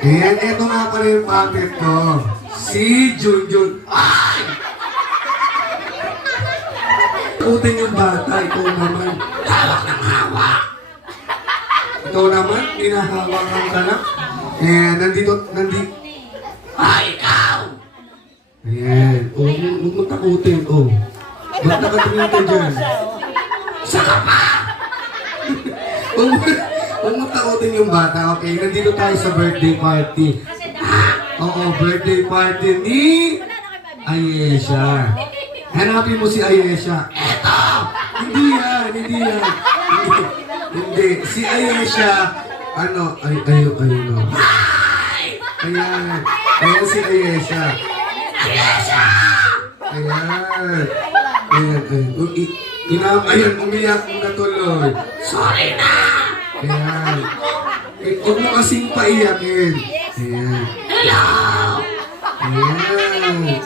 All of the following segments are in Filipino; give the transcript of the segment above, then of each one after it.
Ayan, eto nga pala yung puppet ko. Si Junjun. Ay! Utin yung bata, ikaw naman. Hawak ng hawak. Ikaw naman, hinahawakan ka na. Ayan, nandito. Ay, ikaw! Ayan, huwag mo takutin, Ba't nakatingin ka dyan? Saka pa! Huwag mo takutin yung bata, okay? Nandito tayo sa birthday party. Oo, birthday party ni Ayesha. Hanapin mo si Ayesha. Eto! Hindi yan. Hindi. Si Ayesha, ayun. Ayan si Ayesha. Ayesha! Ayan, umiyak mo na tuloy. Sorry na! Ayan. Huwag mo kasing paiyakin. Ayan. Hello! Ayan.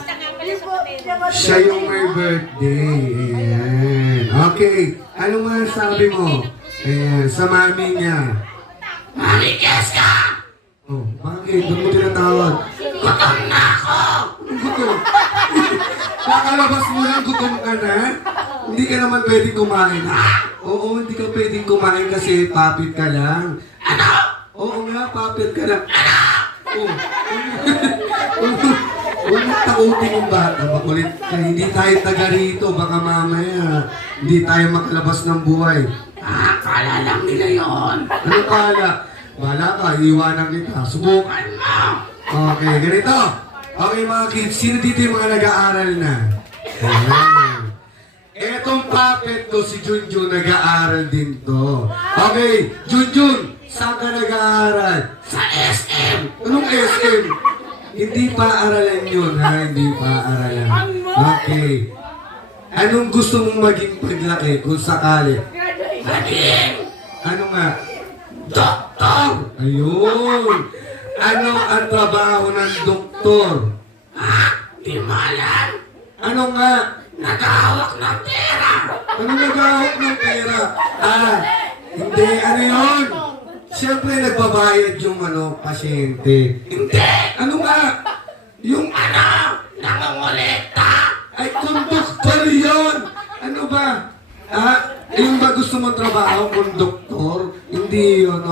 Siya yung may birthday. Ayan. Okay. Ano masasabi mo? Ayan. Sa mami niya. Mami, kes ka! Bakit? Ba't mo tinatawag? Gutom na ako! Gutom? Kakalabas mo lang, gutom ka na? Hindi ka naman pwedeng kumain. Oo, hindi ka pwedeng kumain kasi papit ka lang. Ano? Oo nga, papit ka lang. Ano? Huwag mo takutin yung bata. Makulit ka. Hindi tayo taga rito. Baka mamaya hindi tayo makalabas ng buhay. Kala lang nila yun. Ano kala? Bala ka, iiwanan kita. Subukan mo. Okay, ganito. Okay mga kids, sino dito yung mga nag-aaral na? Ayan. Etong puppet ko, si Junjun, nag-aaral din to. Okay, Junjun, saan ka nag-aaral? Sa SM. Anong SM? Hindi pa aralan yun, ha? Hindi pa aralan. Okay. Anong gusto mong maging paglaki kung sakali? Maging! Ano nga? Doktor! Ayun! Ano ang trabaho ng doktor? Di mo alam. Ano nga? Naghahawak ng pera. Ano naghahawak ng pera? Hindi. Ano yun? Siyempre nagbabayad yung pasyente. Hindi. Ano nga? Yung nangongolekta. Ay, konduktor yun. Ano ba? Yung ba gusto mong trabaho, konduktor? Hindi yun.